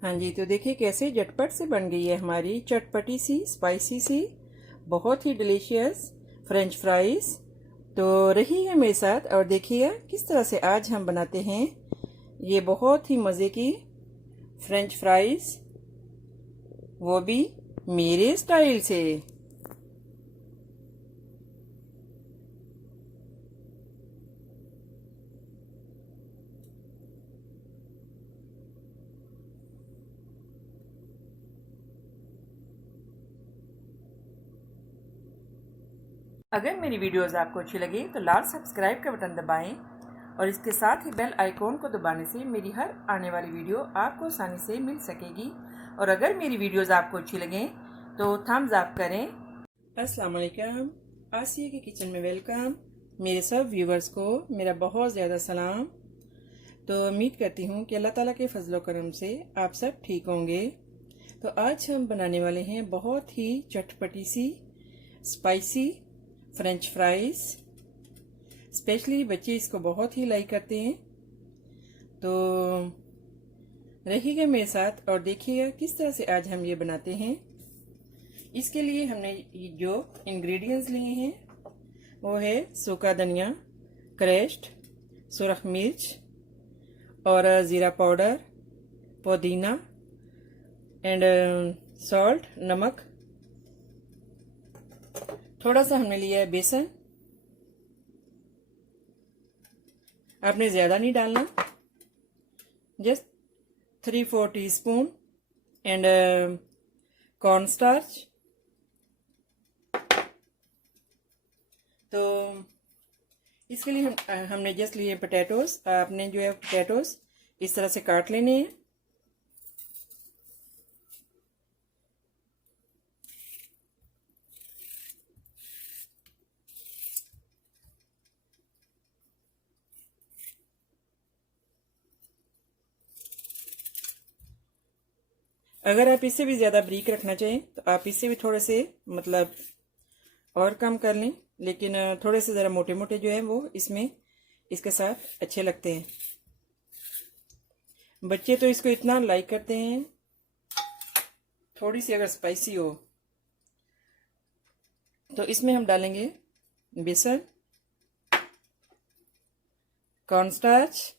हाँ जी, तो देखिए कैसे झटपट से बन गई है हमारी चटपटी सी स्पाइसी सी बहुत ही डिलीशियस फ्रेंच फ्राइज़। तो रहिए मेरे साथ और देखिए किस तरह से आज हम बनाते हैं ये बहुत ही मज़े की फ्रेंच फ्राइज़, वो भी मेरे स्टाइल से। अगर मेरी वीडियोस आपको अच्छी लगी तो लाल सब्सक्राइब का बटन दबाएं और इसके साथ ही बेल आइकॉन को दबाने से मेरी हर आने वाली वीडियो आपको आसानी से मिल सकेगी। और अगर मेरी वीडियोस आपको अच्छी लगें तो थम्स अप करें। अस्सलाम वालेकुम, आसिया के किचन में वेलकम। मेरे सब व्यूवर्स को मेरा बहुत ज़्यादा सलाम। तो उम्मीद करती हूँ कि अल्लाह ताला के फजलो करम से आप सब ठीक होंगे। तो आज हम बनाने वाले हैं बहुत ही चटपटी सी स्पाइसी फ्रेंच फ्राइज़। स्पेशली बच्चे इसको बहुत ही लाइक करते हैं। तो रहिएगा मेरे साथ और देखिएगा किस तरह से आज हम ये बनाते हैं। इसके लिए हमने जो इंग्रेडिएंट्स लिए हैं वो है सूखा धनिया, क्रश्ड, सुरख मिर्च और ज़ीरा पाउडर, पुदीना एंड सॉल्ट, नमक। थोड़ा सा हमने लिया है बेसन, आपने ज़्यादा नहीं डालना, just 3-4 teaspoon and corn starch. तो इसके लिए हमने जस्ट लिए पोटैटोज। आपने जो है पोटैटोज इस तरह से काट लेने हैं। अगर आप इससे भी ज़्यादा बारीक रखना चाहें तो आप इससे भी थोड़े से मतलब और कम कर लें, लेकिन थोड़े से ज़रा मोटे मोटे जो है वो इसमें इसके साथ अच्छे लगते हैं। बच्चे तो इसको इतना लाइक करते हैं। थोड़ी सी अगर स्पाइसी हो तो इसमें हम डालेंगे बेसन, कॉर्नस्टार्च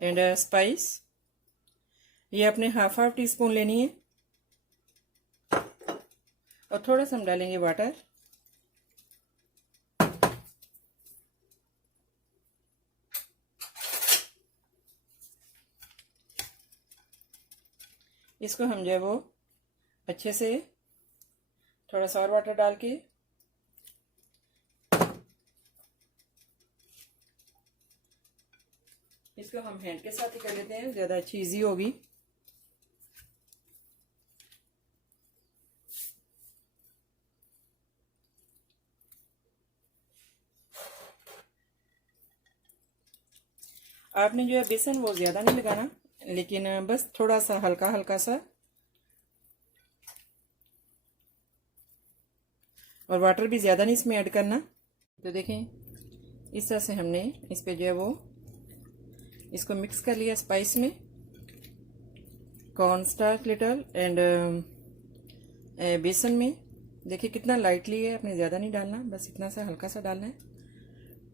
एंड स्पाइस। ये अपने हाफ टी स्पून लेनी है और थोड़ा सा हम डालेंगे वाटर। इसको हम जो है वो अच्छे से थोड़ा सा और वाटर डाल के इसको हम हैंड के साथ ही कर लेते हैं, ज़्यादा अच्छी इजी होगी। आपने जो है बेसन वो ज़्यादा नहीं लगाना, लेकिन बस थोड़ा सा हल्का हल्का सा, और वाटर भी ज़्यादा नहीं इसमें ऐड करना। तो देखें इस तरह से हमने इस पे जो है वो इसको मिक्स कर लिया स्पाइस में, कॉर्न स्टार्च लिटल एंड बेसन में। देखिए कितना लाइटली है, आपने ज़्यादा नहीं डालना, बस इतना सा हल्का सा डालना है।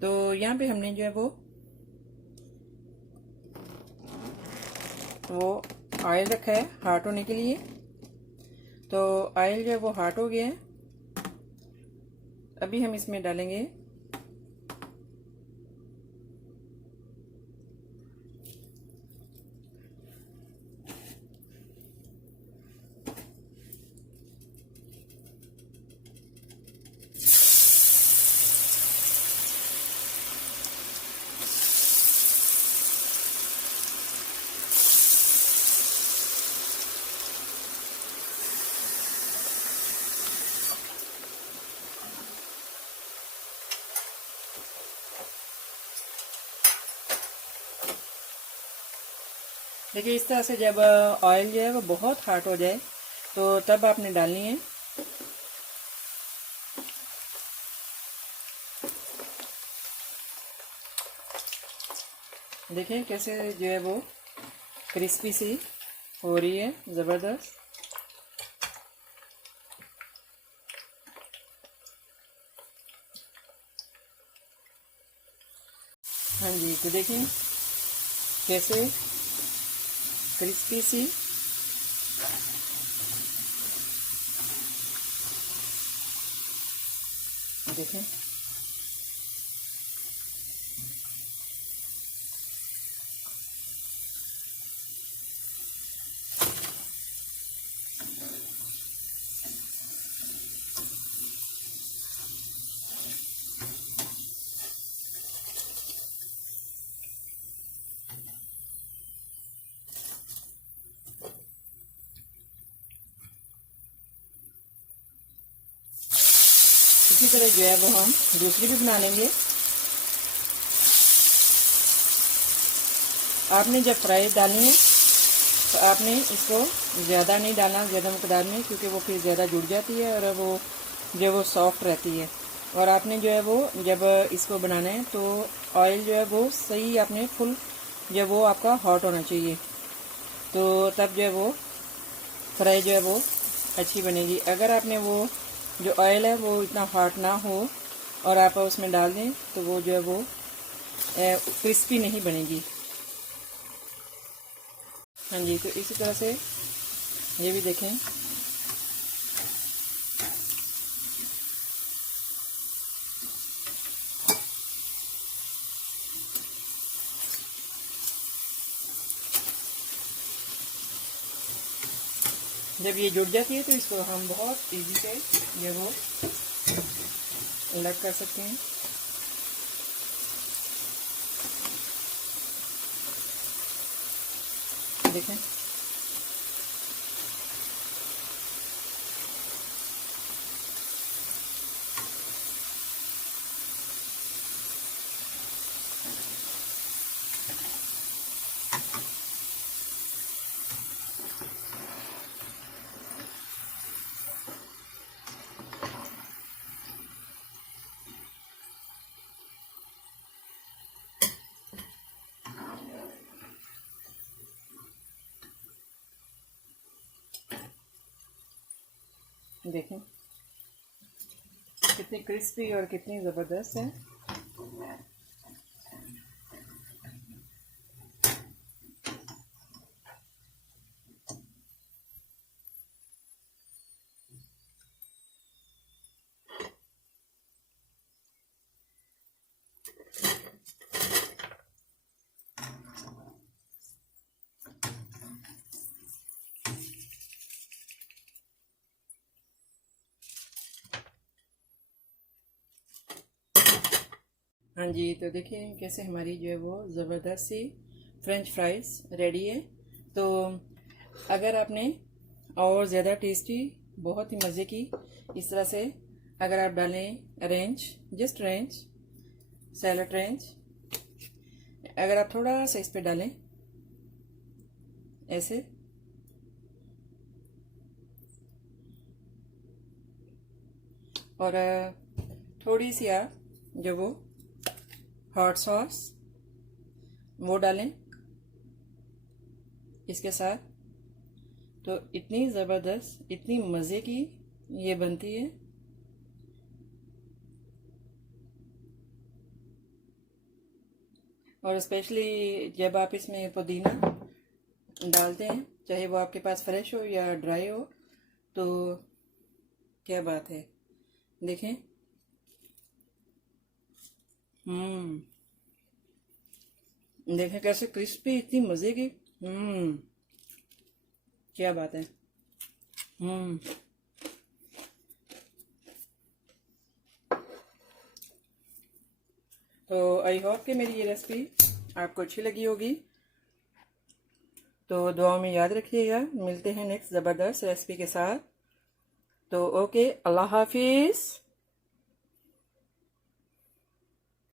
तो यहाँ पे हमने जो है वो ऑयल रखा है हार्ट होने के लिए। तो ऑयल जो है वो हार्ट हो गया है। अभी हम इसमें डालेंगे देखिए इस तरह से जब ऑयल जो है वो बहुत हार्ड हो जाए तो तब आपने डालनी है। देखें कैसे जो है वो क्रिस्पी सी हो रही है, ज़बरदस्त। हाँ जी, तो देखें कैसे क्रिस्पी सी देखें। इसी तरह जो है वो हम दूसरी भी बना लेंगे। आपने जब फ्राई डालनी है तो आपने इसको ज़्यादा नहीं डालना, ज़्यादा मकदार में, क्योंकि वो फिर ज़्यादा जुड़ जाती है और वो जो है वो सॉफ्ट रहती है। और आपने जो है वो जब इसको बनाना है तो ऑयल जो है वो सही आपने फुल जो वो आपका हॉट होना चाहिए, तो तब जो है वो फ्राई जो है वो अच्छी बनेगी। अगर आपने वो जो ऑयल है वो इतना हॉट ना हो और आप उसमें डाल दें तो वो जो है वो क्रिस्पी नहीं बनेगी। हाँ जी, तो इसी तरह से ये भी देखें। जब ये जुड़ जाती है तो इसको हम बहुत इजी से ये वो अलग कर सकते हैं। देखें देखें कितनी क्रिस्पी और कितनी ज़बरदस्त है। हाँ जी, तो देखिए कैसे हमारी जो है वो ज़बरदस्त सी फ्रेंच फ्राइज़ रेडी है। तो अगर आपने और ज़्यादा टेस्टी, बहुत ही मज़े की इस तरह से अगर आप डालें range, just range, salad range, अगर आप थोड़ा सा इस पे डालें ऐसे, और थोड़ी सी आप जो वो हॉट सॉस वो डालें इसके साथ, तो इतनी ज़बरदस्त, इतनी मज़े की ये बनती है। और स्पेशली जब आप इसमें पुदीना डालते हैं, चाहे वो आपके पास फ्रेश हो या ड्राई हो, तो क्या बात है। देखें, देखें कैसे क्रिस्पी, इतनी मज़े की। क्या बात है। तो आई होप कि मेरी ये रेसिपी आपको अच्छी लगी होगी। तो दुआ में याद रखिएगा, मिलते हैं नेक्स्ट ज़बरदस्त रेसिपी के साथ। तो ओके, अल्लाह हाफिज़।